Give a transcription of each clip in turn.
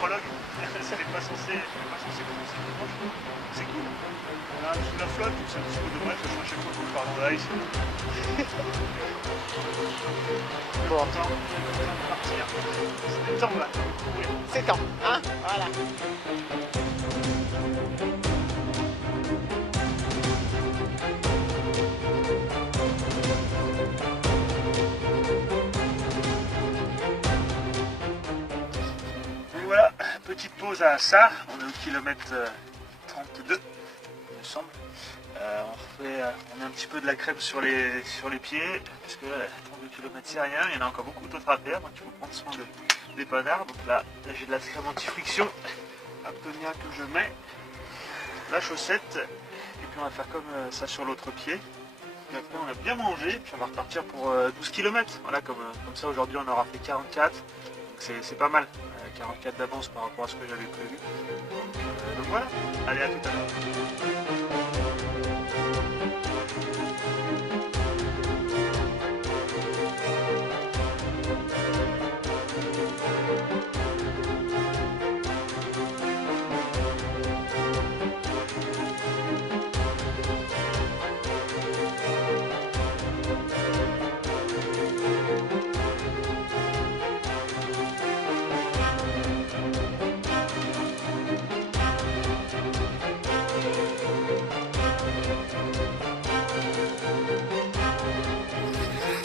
prologue. C'était pas censé commencer dimanche. C'est cool. On a sous la flotte, donc c'est un petit peu dommage, ça change chaque fois qu'on part dans l'ice. Bon, Temps de partir. C'est temps là. Oui. c'est temps, hein? Voilà. Donc voilà, petite pause à Sarre. On est au kilomètre 32, il me semble. On met un petit peu de la crème sur les pieds, parce que 32 km c'est rien, il y en a encore beaucoup d'autres à faire, donc il faut prendre soin des panards. Donc là j'ai de la crème anti-friction, Aptonia que je mets, la chaussette, et puis on va faire comme ça sur l'autre pied. Et après on a bien mangé, puis on va repartir pour 12 km. Voilà, comme ça aujourd'hui on aura fait 44, donc c'est pas mal. 44 d'avance par rapport à ce que j'avais prévu. Donc voilà, allez à tout à l'heure.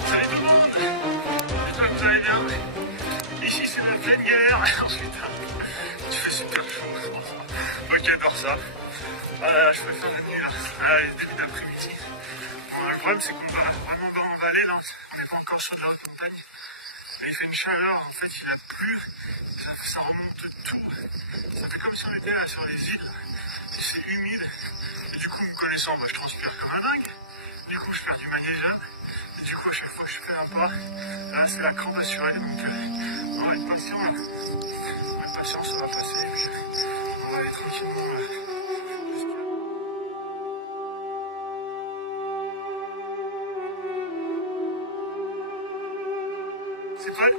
Salut tout le monde, j'espère que vous allez bien. Ici c'est la pleine galère, ensuite il fait super chaud. Moi qui adore ça. Ah là là, je préfère la nuit là, début d'après-midi. Bon, le problème c'est qu'on va vraiment en vallée là, on n'est pas encore sur de la haute montagne. Il fait une chaleur, en fait il a plu, ça remonte tout. Ça fait comme si on était là sur les îles, c'est humide. Et du coup, me connaissant, moi je transpire comme un dingue. Du coup je perds du magnésium. Et du coup à chaque fois que je fais un pas, là c'est la crampe assurée. Donc on va être patient là. On va être patient, ça va passer. Et puis on va aller tranquillement.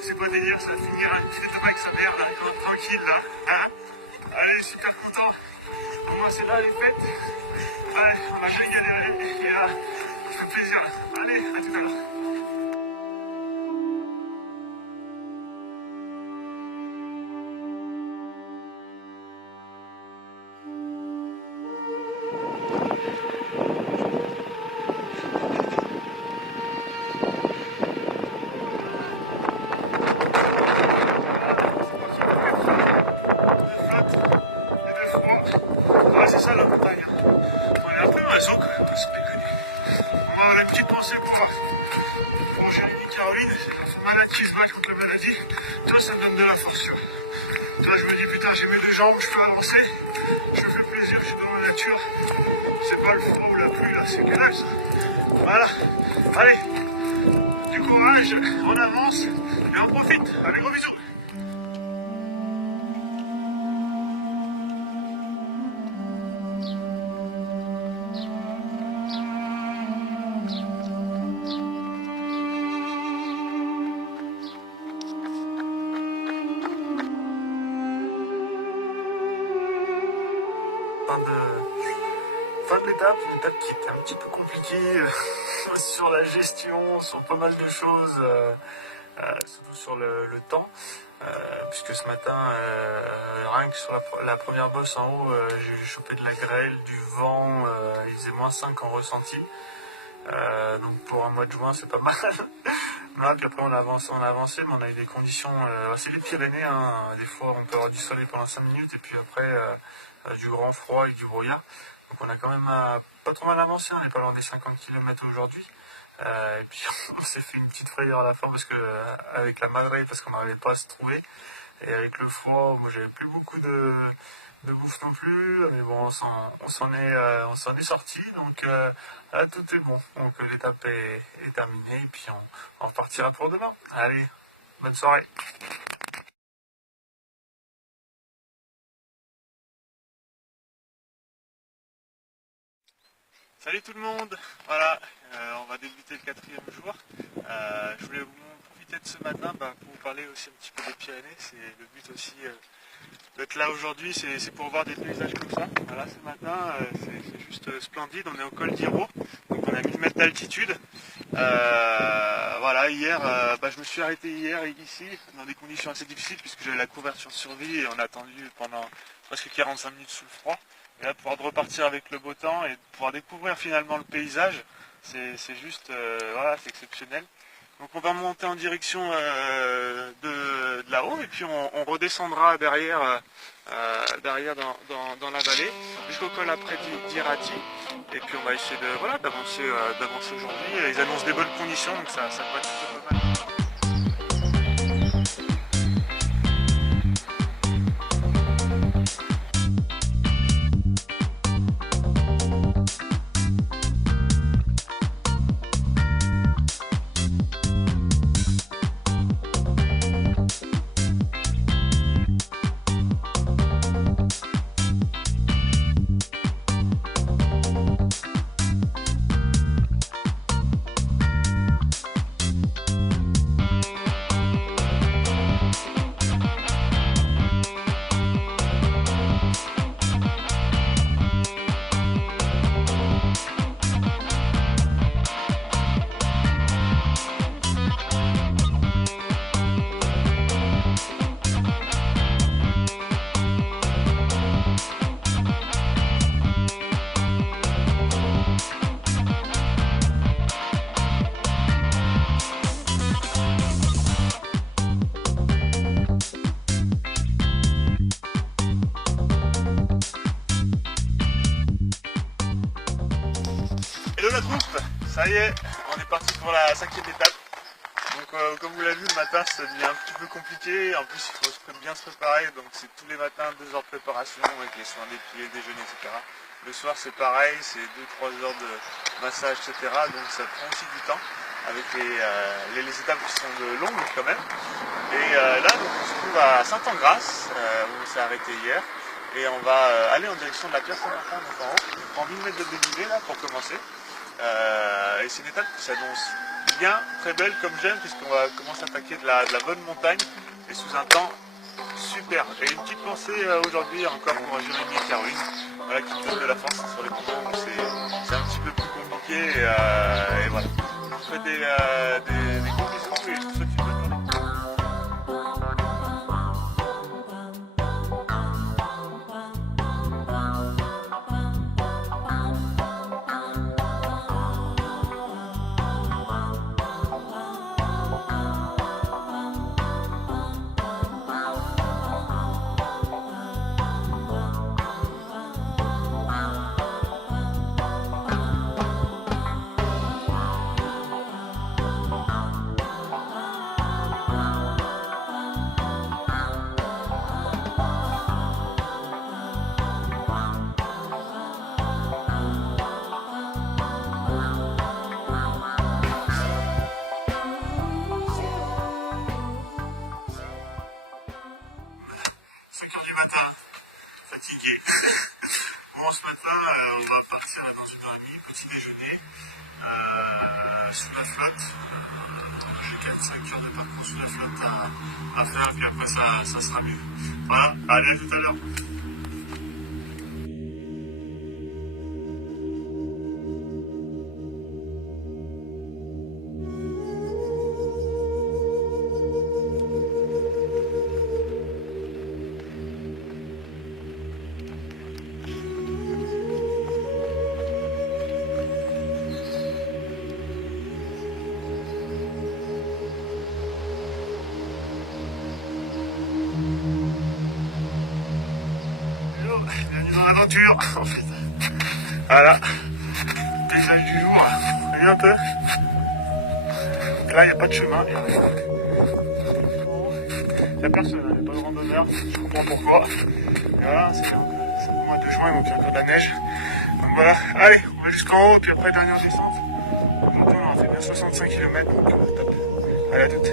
C'est pas délire, ça va finir avec sa mère là, il va être tranquille là. Hein, allez, super content. Pour moi c'est là les fêtes. Allez, on va bien galérer et là, ça fait plaisir. Allez, à tout à l'heure. Ouais, c'est ça la montagne. On est un peu maso quand même, parce qu'on déconne. On va avoir une petite pensée pour Jérémy et Caroline. Ils sont malades qui se battent contre la maladie. Toi, ça me donne de la force. Tu vois, je me dis, putain, j'ai mes deux jambes, je peux avancer. Je me fais plaisir, je suis dans la nature. C'est pas le froid ou la pluie, là, c'est que ça. Voilà. Allez, du courage, on avance et on profite. Allez, gros bisous. Fin de l'étape, une étape qui était un petit peu compliquée sur la gestion, sur pas mal de choses, surtout sur le temps, puisque ce matin, rien que sur la première bosse en haut, j'ai chopé de la grêle, du vent, il faisait -5 en ressenti. Donc pour un mois de juin c'est pas mal. Non, puis après on a avancé, mais on a eu des conditions, c'est les Pyrénées, hein. Des fois on peut avoir du soleil pendant 5 minutes et puis après du grand froid et du brouillard. Donc on a quand même pas trop mal avancé, on n'est pas loin des 50 km aujourd'hui. Et puis on s'est fait une petite frayeur à la fin parce que avec la malgré parce qu'on n'arrivait pas à se trouver. Et avec le froid, moi j'avais plus beaucoup de bouffe non plus, mais bon on s'en est sorti, donc là tout est bon. Donc l'étape est terminée et puis on repartira pour demain. Allez, bonne soirée. Salut tout le monde, voilà, on va débuter le 4e jour. Je voulais vous invité de ce matin pour vous parler aussi un petit peu des Pyrénées. C'est le but aussi d'être là aujourd'hui, c'est pour voir des paysages comme ça. Voilà, ce matin, c'est juste splendide. On est au col d'Iro, donc on a 1000 mètres d'altitude. Voilà, hier, je me suis arrêté hier ici, dans des conditions assez difficiles, puisque j'avais la couverture de survie et on a attendu pendant presque 45 minutes sous le froid. Et là, pouvoir repartir avec le beau temps et pouvoir découvrir finalement le paysage, c'est juste, voilà, c'est exceptionnel. Donc on va monter en direction de là-haut et puis on redescendra derrière, dans la vallée jusqu'au col après d'Irati. Et puis on va essayer d'avancer aujourd'hui. Ils annoncent des bonnes conditions, donc ça peut être plutôt pas mal. Hello la troupe, ça y est, on est parti pour la 5e étape. Donc comme vous l'avez vu, le matin ça devient un petit peu compliqué. En plus il faut bien se préparer, donc c'est tous les matins 2 heures de préparation avec les soins des pieds, déjeuner, etc. Le soir c'est pareil, c'est 2-3 heures de massage, etc. Donc ça prend aussi du temps avec les étapes qui sont longues quand même. Et là donc, on se trouve à Saint-Engrâce, où on s'est arrêté hier. Et on va aller en direction de la Pierre Saint-Martin, donc en haut. On prend 1000 mètres de dénivelé là pour commencer. Et c'est une étape qui s'annonce bien, très belle comme j'aime, puisqu'on va commencer à attaquer de la bonne montagne et sous un temps super. Et une petite pensée aujourd'hui encore pour Jérémy et Caroline, voilà, qui me donnent de la force sur les moments où c'est un petit peu plus compliqué. Et voilà. Je vous fais des gros bisous et je vous souhaite une bonne journée. Fatigué. Bon, ce matin, on va partir dans une heure et demie, petit déjeuner, sous la flotte. J'ai 4-5 heures de parcours sous la flotte à faire, puis après ça sera mieux. Voilà, allez, à tout à l'heure. Bienvenue dans l'aventure, en fait. Voilà. Paysage du jour. Vous voyez un peu. Donc là, il n'y a pas de chemin. Il n'y a personne, il n'y a pas de randonneur. Je comprends pourquoi. Et voilà, c'est le mois de juin, donc il y a encore de la neige. Donc voilà, allez, on va jusqu'en haut, puis après, dernière descente. Donc on a fait bien 65 km, donc top. Allez, à toutes.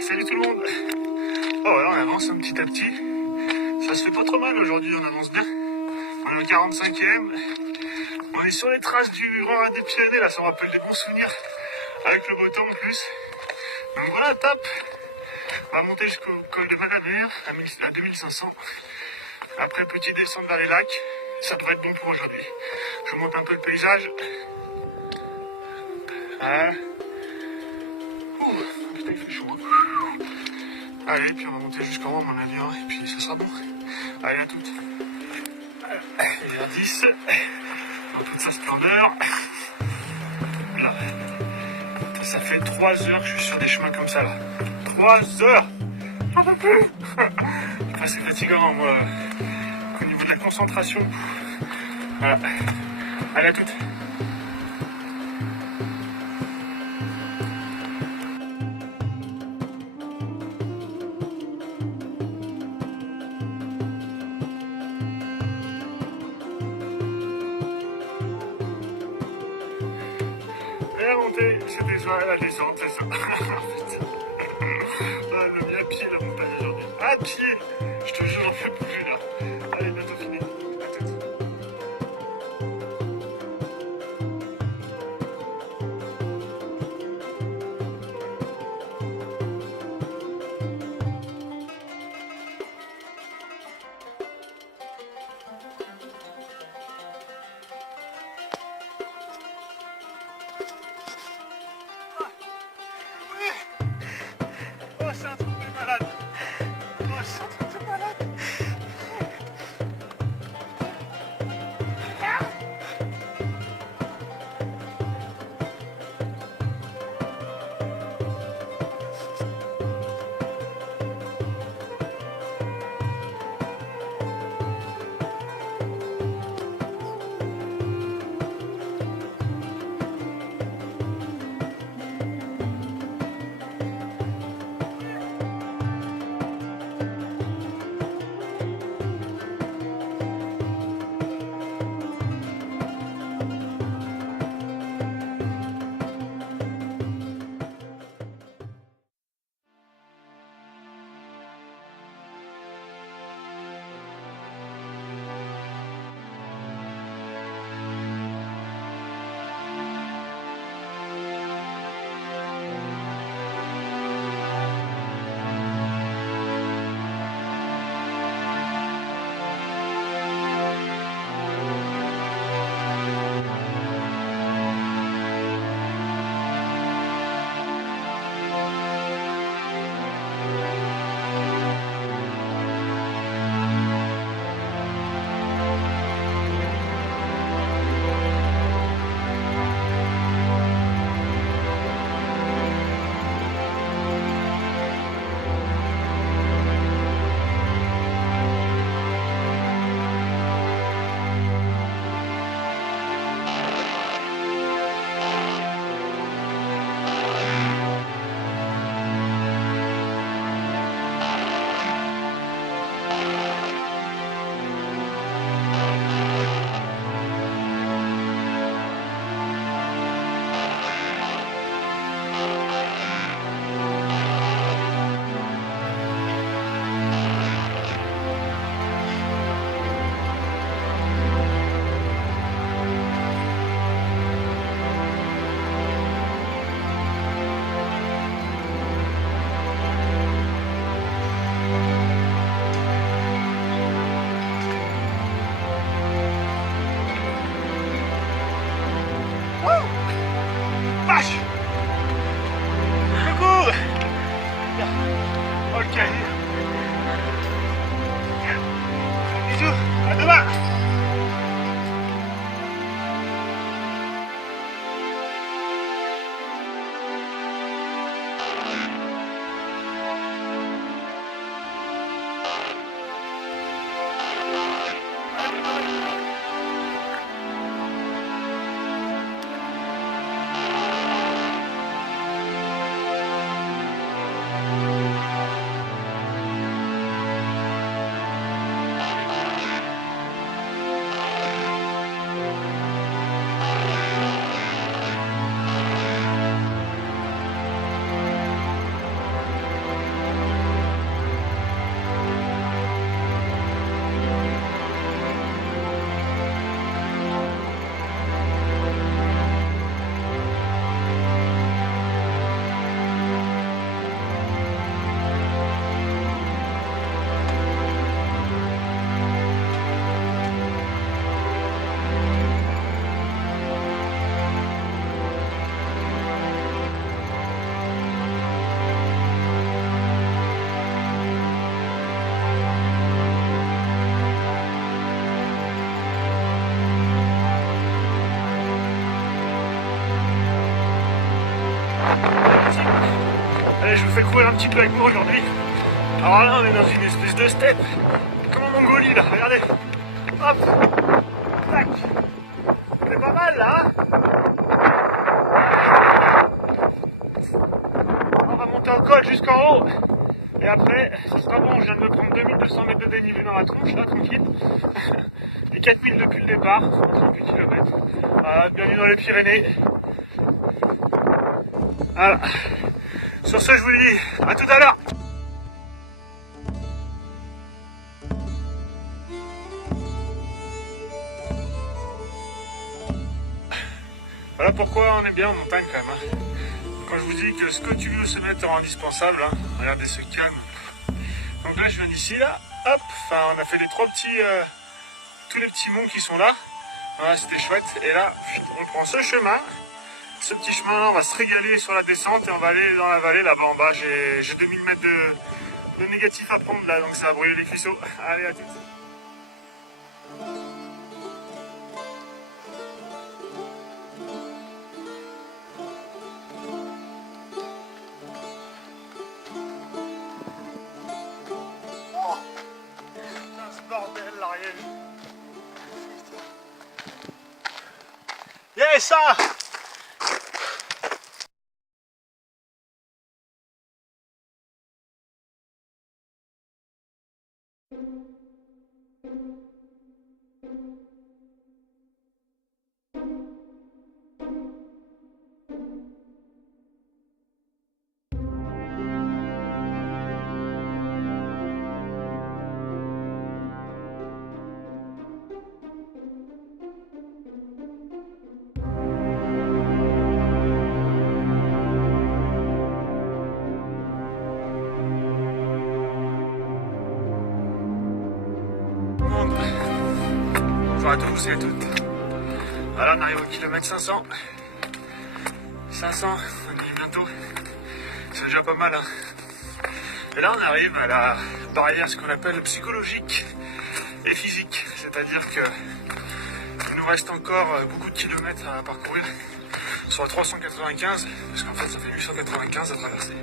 Salut tout le monde. Oh voilà, on avance un petit à petit. Ça se fait pas trop mal aujourd'hui, on avance bien. On est au 45e. On est sur les traces du Grand Raid des Pyrénées, là ça me rappelle des bons souvenirs. Avec le beau temps en plus. Donc voilà, tape. On va monter jusqu'au col de Madamère, à 2500. Après, petite descente vers les lacs. Ça devrait être bon pour aujourd'hui. Je vous montre un peu le paysage. Voilà. Ouh, putain, il fait chaud. Allez, puis on va monter jusqu'en haut, à mon avis, hein, et puis ça sera bon. Allez, à toutes. Il est à 10. Dans toute sa splendeur. Là. Ça fait 3 heures que je suis sur des chemins comme ça, là. 3 heures. J'en peux plus. Enfin, c'est fatigant, moi. Au niveau de la concentration. Voilà. Allez, à toutes. La montée, c'est déjà la descente, c'est ça. Ah, le mis à pied la montagne aujourd'hui. À pied. Je te jure, j'en fais plus là. Allez, bientôt fini. À tout. Oh, c'est un truc de malade. Oh, c'est un truc de malade. je vous fais courir un petit peu avec moi aujourd'hui. Alors là, on est dans une espèce de steppe, comme en Mongolie là, regardez. Hop, tac. C'est pas mal là, hein. On va monter en col jusqu'en haut. Et après, ça sera bon, je viens de me prendre 2200 mètres de dénivelé dans la tronche, là, tranquille. Et 4000 depuis le départ, 138 km. Voilà, bienvenue dans les Pyrénées. Voilà. Sur ce, je vous dis à tout à l'heure. Voilà pourquoi on est bien en montagne quand même. Hein. Quand je vous dis que ce que tu veux se mettre en indispensable, hein, regardez ce calme. Donc là je viens d'ici là, hop, enfin on a fait les tous les petits monts qui sont là. Voilà, c'était chouette. Et là, on prend ce chemin. Ce petit chemin là, on va se régaler sur la descente et on va aller dans la vallée là-bas en bas. J'ai 2000 mètres de négatif à prendre là, donc ça va brûler les cuisseaux. Allez, à toutes. Yes, ça. Bonjour à tous et à toutes. Voilà, on arrive au kilomètre 500. 500, on y est bientôt. C'est déjà pas mal. Hein. Et là, on arrive à la barrière, ce qu'on appelle psychologique et physique. C'est-à-dire que il nous reste encore beaucoup de kilomètres à parcourir sur la 395, parce qu'en fait, ça fait 895 à traverser.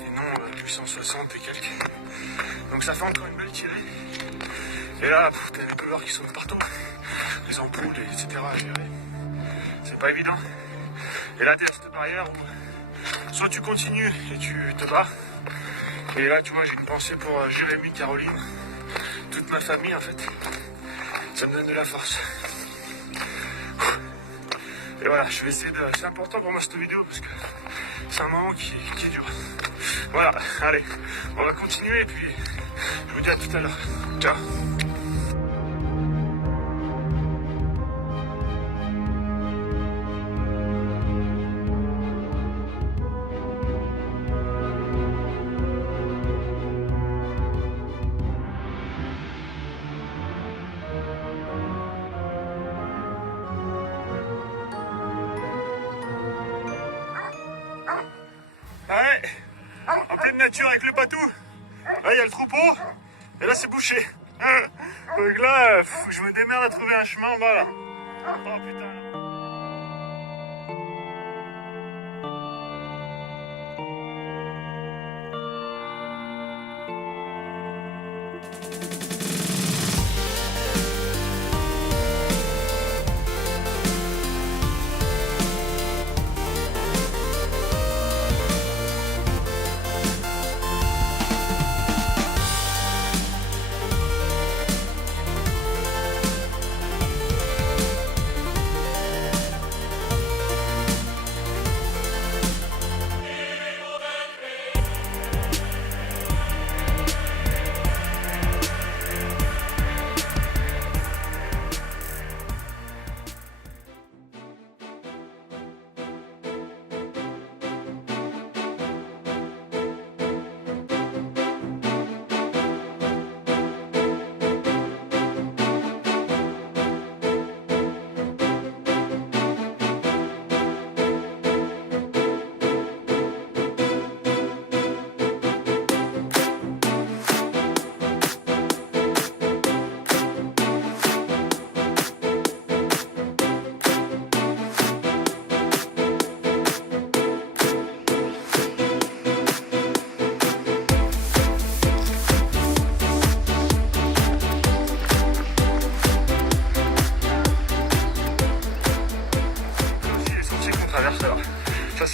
Et non 860 et quelques. Donc ça fait encore une belle tirée. Et là, t'as des couleurs qui sautent partout, les ampoules, etc. à gérer. C'est pas évident. Et là, t'es à cette barrière où soit tu continues et tu te bats. Et là, tu vois, j'ai une pensée pour Jérémy, Caroline, toute ma famille en fait. Ça me donne de la force. Et voilà, je vais essayer de... C'est important pour moi cette vidéo parce que c'est un moment qui est dur. Voilà, allez, on va continuer et puis je vous dis à tout à l'heure. Ciao. Ouais, en pleine nature avec le patou. Là, il y a le troupeau. Et là, c'est bouché. Donc là, faut que je me démerde à trouver un chemin en bas là. Oh putain.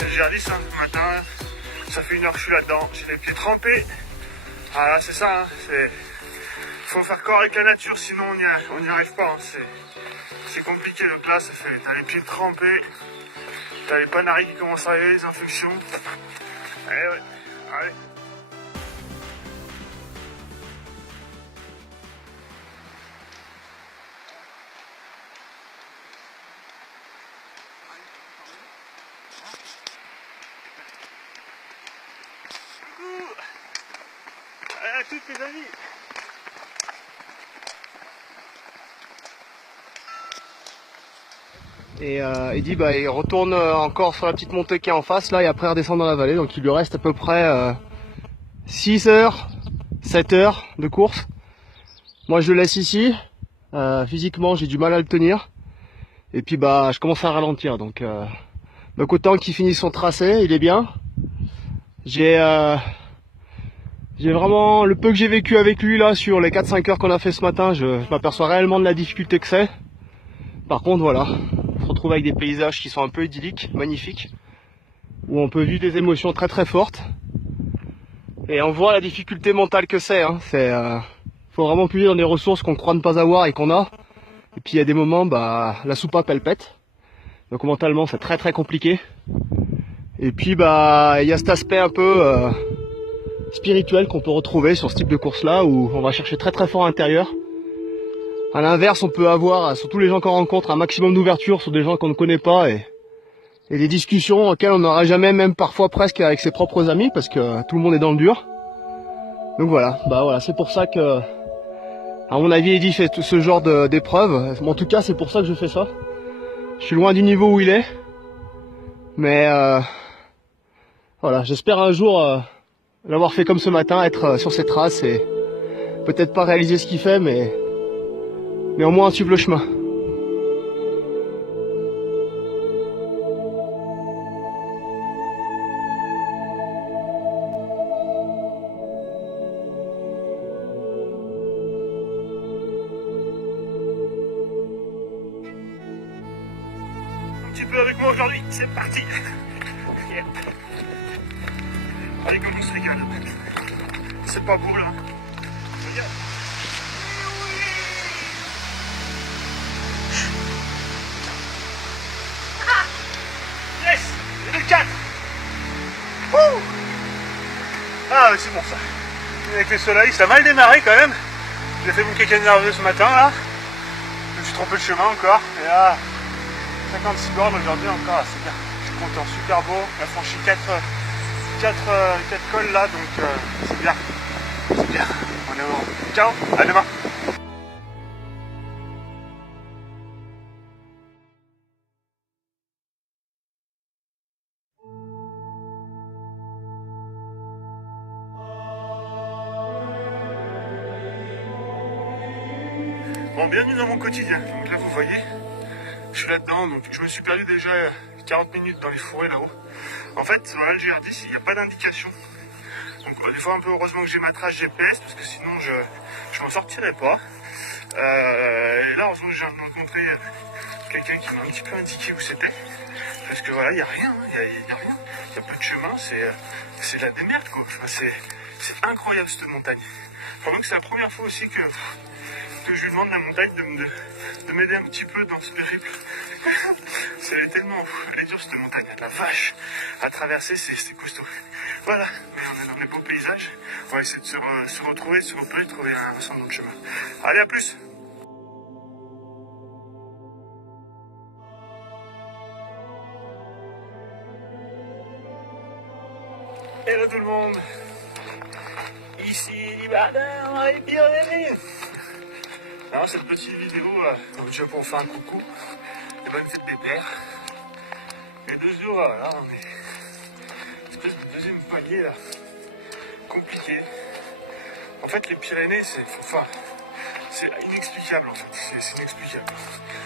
c'est le GR10 hein, ce matin. Ça fait 1 heure que je suis là-dedans. J'ai les pieds trempés. Voilà, c'est ça. Hein, faut faire corps avec la nature, sinon on n'y arrive pas. Hein, c'est compliqué. Donc là, ça fait. T'as les pieds trempés. T'as les panaris qui commencent à arriver, les infections. Allez, ouais. Allez. Coucou. Allez à toutes les amis. Et il dit il retourne encore sur la petite montée qui est en face là et après redescend dans la vallée, donc il lui reste à peu près 6 heures, 7 heures de course. Moi je le laisse ici, physiquement j'ai du mal à le tenir et puis je commence à ralentir, donc autant qu'il finisse son tracé, il est bien. J'ai vraiment, le peu que j'ai vécu avec lui là sur les 4-5 heures qu'on a fait ce matin, je m'aperçois réellement de la difficulté que c'est. Par contre voilà, on se retrouve avec des paysages qui sont un peu idylliques, magnifiques, où on peut vivre des émotions très très fortes. Et on voit la difficulté mentale que c'est. Hein. Faut vraiment puiser dans des ressources qu'on croit ne pas avoir et qu'on a. Et puis il y a des moments, la soupape elle pète. Donc mentalement c'est très très compliqué. Et puis il y a cet aspect un peu spirituel qu'on peut retrouver sur ce type de course là, où on va chercher très très fort à l'intérieur. À l'inverse, on peut avoir, sur tous les gens qu'on rencontre, un maximum d'ouverture sur des gens qu'on ne connaît pas et des discussions auxquelles on n'aura jamais, même parfois presque avec ses propres amis, parce que tout le monde est dans le dur. Donc voilà, c'est pour ça que, à mon avis, Eddy fait ce genre d'épreuve. En tout cas, c'est pour ça que je fais ça. Je suis loin du niveau où il est, mais voilà, j'espère un jour l'avoir fait comme ce matin, être sur ses traces et peut-être pas réaliser ce qu'il fait, mais au moins suivre le chemin. Un petit peu avec moi aujourd'hui, c'est parti. Yep. Allez, comme on se régale. C'est pas beau là. Regarde. Yes, le 4. Ah c'est bon ça. Avec le soleil, ça a mal démarré quand même. J'ai fait mon caca nerveux ce matin là. Je me suis trompé de chemin encore. Et là, 56 bornes aujourd'hui encore, c'est bien. Je suis content, super beau. On a franchi 4 cols là, donc c'est bien. C'est bien. On est heureux. Ciao, à demain. Bon, bienvenue dans mon quotidien. Donc là, vous voyez, je suis là-dedans, donc je me suis perdu déjà 40 minutes dans les fourrés là-haut. En fait, voilà, le GR10, il n'y a pas d'indication. Donc des fois, un peu heureusement que j'ai ma trace GPS, parce que sinon, je m'en sortirais pas. Et là, heureusement que j'ai rencontré quelqu'un qui m'a un petit peu indiqué où c'était. Parce que voilà, il n'y a rien, il n'y a rien. Il y a peu de chemin, c'est la démerde, quoi. Enfin, c'est incroyable, cette montagne. Pendant que c'est la première fois aussi que je lui demande la montagne de m'aider un petit peu dans ce périple. Elle est tellement, elle est dure cette montagne, la vache, à traverser c'est costaud. Voilà, mais on est dans les beaux paysages, on va essayer de se retrouver, de se repérer, de trouver un semblant de chemin. Allez, à plus. Hello tout le monde, ici Libanon, on est bienvenue. Alors cette petite vidéo, déjà pour faire un coucou, et bonne fête des pères. Les 2 jours, là, on est une espèce de deuxième palier là, compliqué. En fait, les Pyrénées, c'est inexplicable en fait, c'est inexplicable.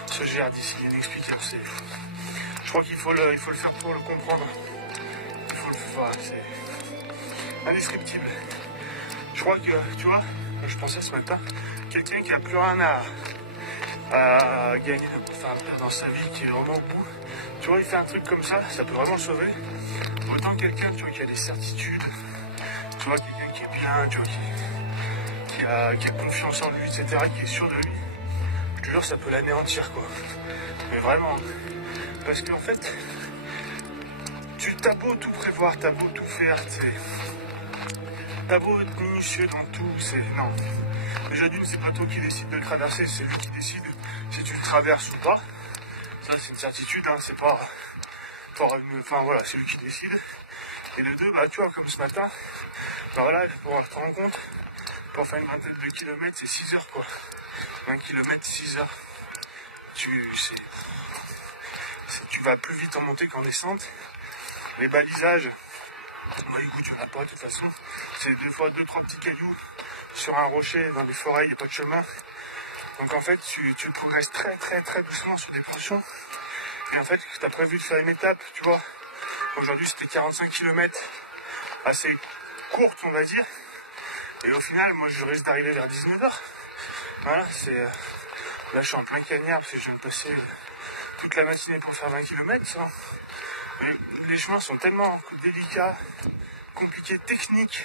Ce GR10, il est inexplicable. Je crois qu'il faut le faire pour le comprendre. Il faut le faire, c'est indescriptible. Je crois que, tu vois, je pensais ce matin, quelqu'un qui n'a plus rien à gagner, enfin à faire dans sa vie, qui est vraiment au bout, tu vois, il fait un truc comme ça peut vraiment le sauver. Autant quelqu'un, tu vois, qui a des certitudes, tu vois, quelqu'un qui est bien, tu vois, qui a confiance en lui, etc., qui est sûr de lui, je te jure, ça peut l'anéantir, quoi. Mais vraiment, parce qu'en fait, t'as beau tout prévoir, t'as beau tout faire, t'as beau être minutieux dans tout, non. Déjà d'une, c'est pas toi qui décide de le traverser, c'est lui qui décide si tu le traverses ou pas. Ça, c'est une certitude, hein, c'est pas... Enfin voilà, c'est lui qui décide. Et de deux, bah tu vois, comme ce matin, bah voilà, pour te rendre compte, pour faire une vingtaine de kilomètres, c'est 6 heures, quoi. 20 km, 6 heures. Tu vas plus vite en montée qu'en descente. Les balisages, bah écoute, tu vas pas, de toute façon. C'est des fois 2-3 petits cailloux sur un rocher, dans des forêts, il n'y a pas de chemin. Donc en fait, tu progresses très très très doucement sur des portions. Et en fait, tu as prévu de faire une étape, tu vois. Aujourd'hui, c'était 45 km, assez courte, on va dire. Et au final, moi, je risque d'arriver vers 19h. Voilà, là, je suis en plein cagnard, parce que je viens de passer toute la matinée pour faire 20 km, ça. Mais les chemins sont tellement délicats, compliqués, techniques.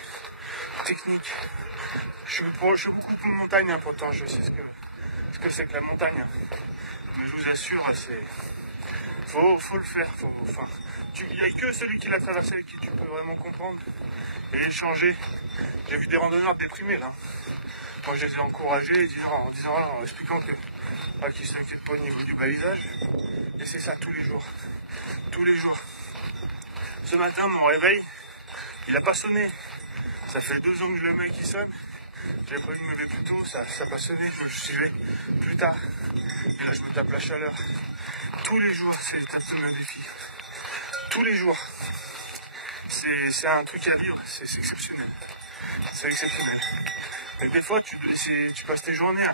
Je suis beaucoup pour montagne, hein, pourtant, je sais ce que c'est que la montagne. Mais je vous assure, faut le faire. Il n'y a que celui qui l'a traversé avec qui tu peux vraiment comprendre et échanger. J'ai vu des randonneurs déprimés là. Moi je les ai encouragés en expliquant qu'ils ne s'inquiètent pas au niveau du balisage. Et c'est ça tous les jours. Tous les jours. Ce matin mon réveil, il n'a pas sonné. Ça fait 2 ans que je le mets qui sonne. J'avais prévu de me lever plus tôt, ça n'a pas sonné, je me suis levé plus tard. Et là je me tape la chaleur. Tous les jours, c'est un défi. Tous les jours. C'est un truc à vivre, c'est exceptionnel. C'est exceptionnel. Et des fois, tu passes tes journées à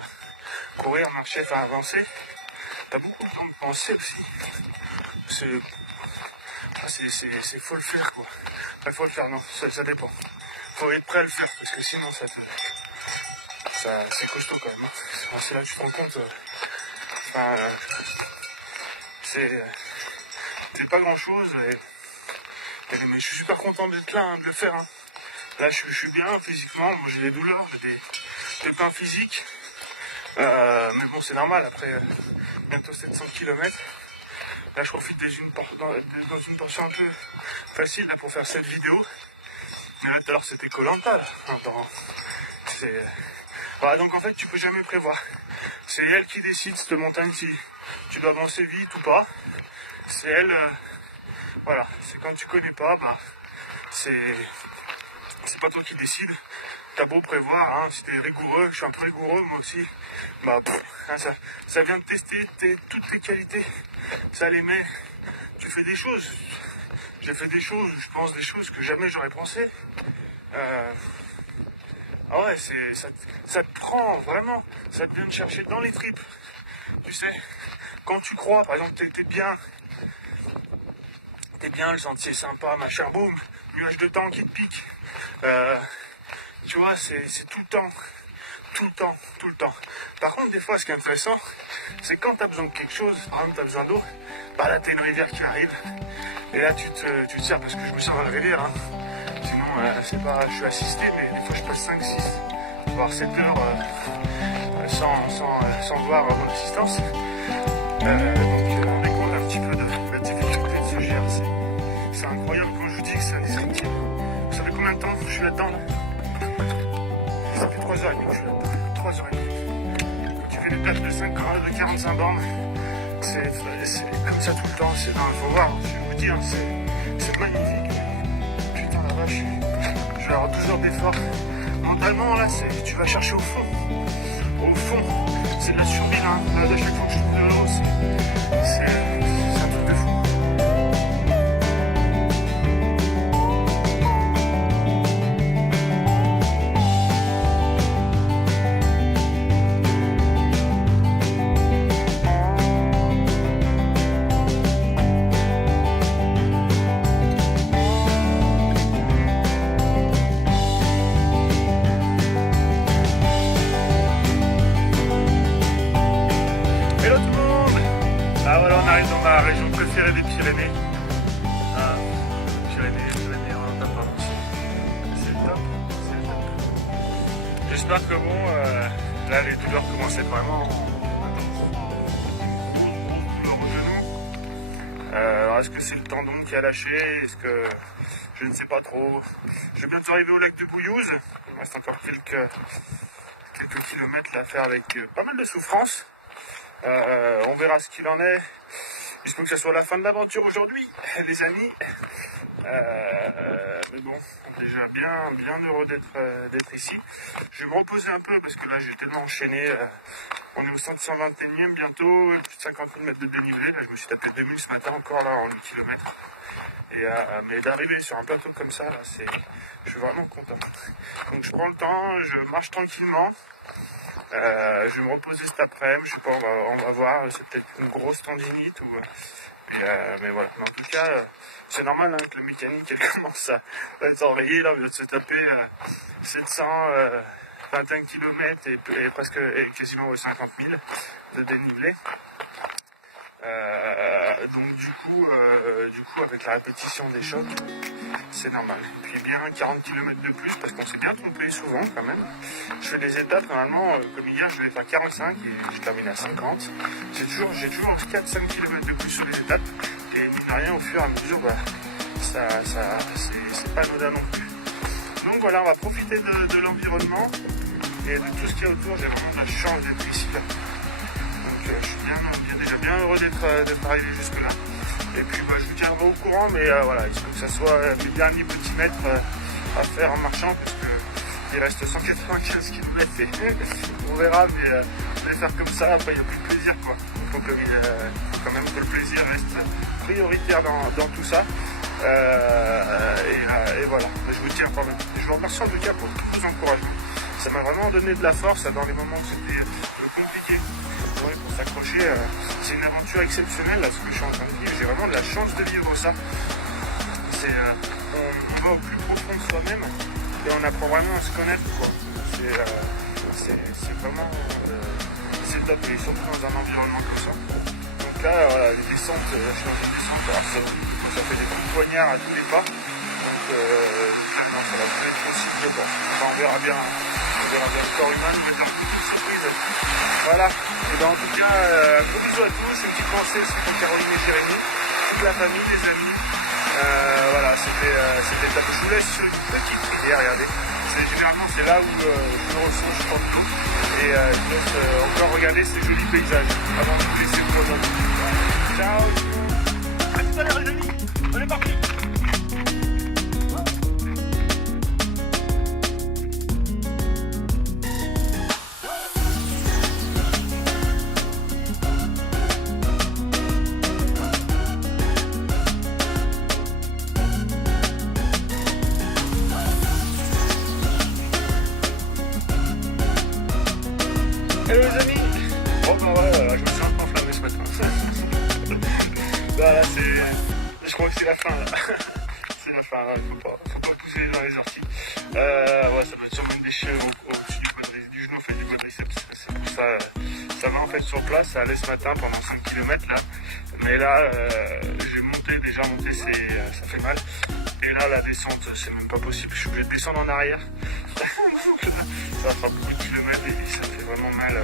courir, marcher, à avancer. T'as beaucoup de temps de penser aussi. C'est faut le faire, quoi. Enfin, faut le faire, non, ça dépend. Faut être prêt à le faire, parce que sinon, c'est costaud quand même. Hein. C'est là que tu te rends compte. C'est pas grand chose mais je suis super content d'être là, hein, de le faire. Hein. Là je suis bien physiquement, moi, j'ai des douleurs, j'ai des pains physiques. Mais bon c'est normal après bientôt 700 km. Là je profite dans une portion un peu facile là, pour faire cette vidéo. Mais là tout à l'heure c'était Koh-Lanta. Voilà, donc en fait tu peux jamais prévoir. C'est elle qui décide cette montagne si tu dois avancer vite ou pas. C'est elle, voilà, c'est quand tu connais pas, bah c'est pas toi qui décide. T'as beau prévoir, hein, si t'es rigoureux, je suis un peu rigoureux moi aussi, bah hein, ça vient de tester toutes tes qualités, ça les met, tu fais des choses, j'ai fait des choses, je pense des choses que jamais j'aurais pensé. Ah ouais, ça te prend vraiment, ça te vient te chercher dans les tripes, tu sais, quand tu crois, par exemple, t'es bien, le sentier est sympa, machin, boum, nuage de temps qui te pique, tu vois, c'est tout le temps. Par contre, des fois, ce qui est intéressant, c'est quand t'as besoin de quelque chose, par exemple, t'as besoin d'eau, bah là, t'as une rivière qui arrive, et là, tu te sers, parce que je me sers dans la rivière, hein. Sinon, c'est pas, je suis assisté, mais des fois, je passe 5, 6, voire 7 heures sans voir mon assistance. Donc, on rend compte un petit peu de la difficulté de ce GRC. C'est incroyable quand je vous dis que c'est indescriptible. Vous savez combien de temps je suis là-dedans là? Ça fait 3h30 que je suis là-dedans. 3h30. Quand tu fais des places de 45 bornes, c'est comme ça tout le temps. Il faut voir, je vais vous dire, c'est magnifique. Putain la vache. Je vais avoir 12 heures d'effort. Mentalement, là, tu vas chercher au fond. Au fond, c'est de la survie, hein. Là, à chaque fois que je trouve de l'eau, c'est un truc de fou. arrive dans ma région préférée des Pyrénées. Pyrénées, en Provence. C'est le top, c'est le top. J'espère que bon, là les douleurs commencent à être vraiment intenses. Grosse douleur au genou. Alors est-ce que c'est le tendon qui a lâché? Est-ce que je ne sais pas trop. Je vais bientôt arriver au lac de Bouillouse. Il me reste encore quelques kilomètres à faire avec pas mal de souffrance. On verra ce qu'il en est. J'espère que ça soit la fin de l'aventure aujourd'hui, les amis. Mais bon, déjà bien heureux d'être ici. Je vais me reposer un peu parce que là j'ai tellement enchaîné. On est au 121e bientôt, plus de 50 000 mètres de dénivelé. Là je me suis tapé 2000 ce matin encore là en 8 km. Mais d'arriver sur un plateau comme ça, là, je suis vraiment content. Donc je prends le temps, je marche tranquillement. Je vais me reposer cet après-midi, je sais pas, on va voir, c'est peut-être une grosse tendinite mais voilà. Mais en tout cas, c'est normal hein, que la mécanique elle commence à s'enrayer là, au lieu de se taper 721 km et presque quasiment 50 000 de dénivelé. Donc du coup avec la répétition des chocs, c'est normal. Et puis bien 40 km de plus parce qu'on s'est bien trompé souvent quand même. Je fais des étapes normalement, comme hier je vais faire 45 et je termine à 50. J'ai toujours 4-5 km de plus sur les étapes et mine de rien au fur et à mesure c'est pas anodin non plus. Donc voilà, on va profiter de l'environnement et de tout ce qu'il y a autour. J'ai vraiment de la chance d'être ici là. Donc je suis déjà bien heureux d'être arrivé jusque là. Et puis je vous tiendrai au courant, mais voilà, il faut que ça soit mes derniers petits mètres à faire en marchant, parce qu'il reste 195 km et on verra, mais je vais faire comme ça, après il n'y a plus de plaisir quoi. Il faut quand même que le plaisir reste prioritaire dans tout ça. Et voilà, je vous tiens informé. Je vous remercie en tout cas pour tous vos encouragements. Ça m'a vraiment donné de la force dans les moments où c'était compliqué. Ouais, pour s'accrocher, c'est une aventure exceptionnelle là, ce que je suis en train de vivre. J'ai vraiment de la chance de vivre ça. On va au plus profond de soi-même et on apprend vraiment à se connaître quoi. C'est vraiment c'est top, et surtout dans un environnement comme ça. Donc là, voilà, les descentes, je suis dans une descente, alors ça fait des coups de poignard à tous les pas. Donc là, non, ça va plus être possible, je pense. Enfin, on verra bien le corps humain nous mettre un coup de surprise. Voilà, et ben en tout cas, gros bisous à tous, une petite pensée aussi pour Caroline et Jérémy, toute la famille, les amis. Voilà, c'était top. Je vous laisse sur une petite rivière, regardez. Généralement c'est là où je me ressens, je prends de l'eau. Et je vous laisse encore regarder ces jolis paysages avant de vous laisser vous rejoindre. Ciao, à tout à l'heure les amis, on est parti. Hello les amis. Bon bah ouais, je me suis un peu enflammé ce matin. Voilà, je crois que c'est la fin là. C'est la fin là, faut pas pousser dans les orties. Ouais, ça doit être sûrement une déchirure au-dessus du genou, en fait, du quadriceps. C'est pour ça, ça va en fait sur place, ça allait ce matin pendant 5 km là. Mais là, j'ai déjà monté, ça fait mal. Et là, la descente, c'est même pas possible, je suis obligé de descendre en arrière. Ça fera beaucoup de kilomètres et ça fait vraiment mal.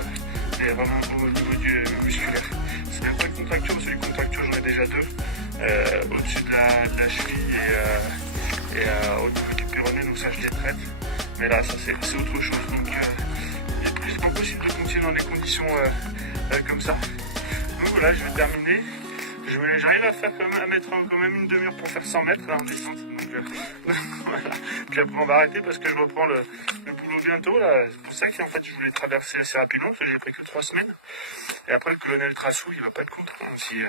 Et vraiment au niveau du musculaire. C'est même pas une contracture, parce que les contractures, j'en ai déjà deux. Au-dessus de la cheville et au niveau du péroné, donc ça je les traite. Mais là, ça c'est autre chose. Donc, c'est pas possible de continuer dans des conditions comme ça. Donc voilà, je vais terminer. J'arrive à mettre quand même une demi-heure pour faire 100 mètres là en descente. Donc, voilà. Puis après on va arrêter parce que je reprends le boulot bientôt là. C'est pour ça qu'en fait je voulais traverser assez rapidement parce que j'ai pris que 3 semaines. Et après le colonel Trassou il va pas être content si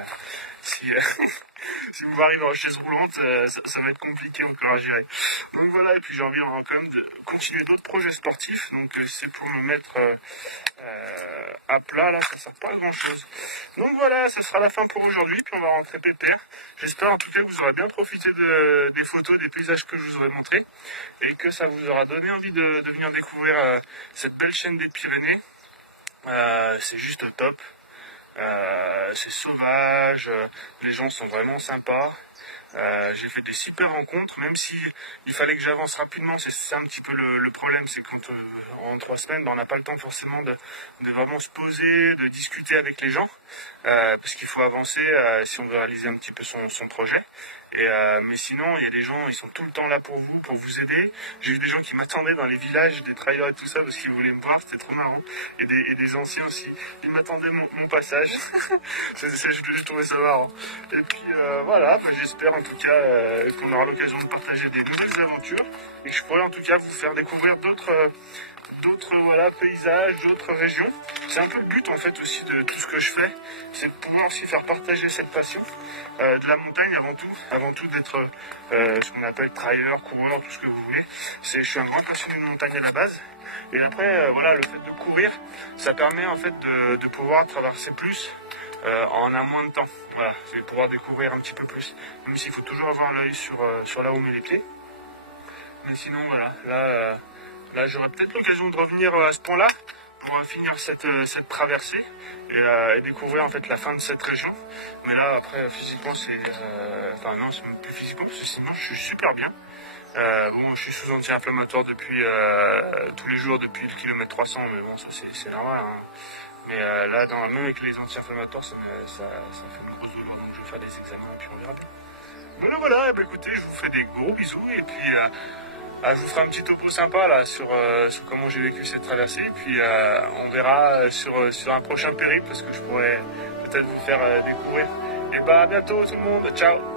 vous arrivez en chaise roulante, ça va être compliqué encore à gérer. Donc voilà, et puis j'ai envie quand même de continuer d'autres projets sportifs. Donc c'est pour me mettre à plat là, ça sert pas à grand chose. Donc voilà, ça sera la fin pour aujourd'hui, puis on va rentrer pépère. J'espère en tout cas que vous aurez bien profité des photos, des paysages que je vous aurai montrés, et que ça vous aura donné envie de venir découvrir cette belle chaîne des Pyrénées. C'est juste top. c'est sauvage, les gens sont vraiment sympas. J'ai fait des super rencontres, même si il fallait que j'avance rapidement. C'est un petit peu le problème, c'est quand en 3 semaines, on n'a pas le temps forcément de vraiment se poser, de discuter avec les gens, parce qu'il faut avancer si on veut réaliser un petit peu son projet. Mais sinon, il y a des gens, ils sont tout le temps là pour vous aider. J'ai eu des gens qui m'attendaient dans les villages, des trailers et tout ça, parce qu'ils voulaient me voir, c'était trop marrant. Et des anciens aussi, ils m'attendaient mon passage. Je trouvais ça marrant. Et puis voilà, j'espère en tout cas qu'on aura l'occasion de partager des nouvelles aventures et que je pourrai en tout cas vous faire découvrir d'autres voilà, paysages, d'autres régions. C'est un peu le but en fait aussi de tout ce que je fais, c'est de pouvoir aussi faire partager cette passion de la montagne avant tout d'être ce qu'on appelle trailer, coureur, tout ce que vous voulez. Je suis un grand passionné de montagne à la base. Et après, voilà, le fait de courir, ça permet en fait de pouvoir traverser plus en un moins de temps. Voilà, c'est pouvoir découvrir un petit peu plus, même s'il faut toujours avoir l'œil sur là où on met les pieds. Mais sinon, voilà, là j'aurai peut-être l'occasion de revenir à ce point-là pour finir cette traversée et découvrir en fait la fin de cette région. Mais là, après, physiquement, enfin non, c'est même plus physiquement, parce que sinon je suis super bien. Bon, je suis sous anti-inflammatoire depuis tous les jours depuis le kilomètre 300, mais bon, ça c'est normal. Hein. Mais là, même avec les anti-inflammatoires, ça fait une grosse douleur, donc je vais faire des examens et puis on verra bien. Voilà, bah, écoutez, je vous fais des gros bisous et puis je vous ferai un petit topo sympa là sur comment j'ai vécu cette traversée. Et puis on verra sur un prochain périple, parce que je pourrais peut-être vous faire découvrir. Et bah à bientôt tout le monde, ciao.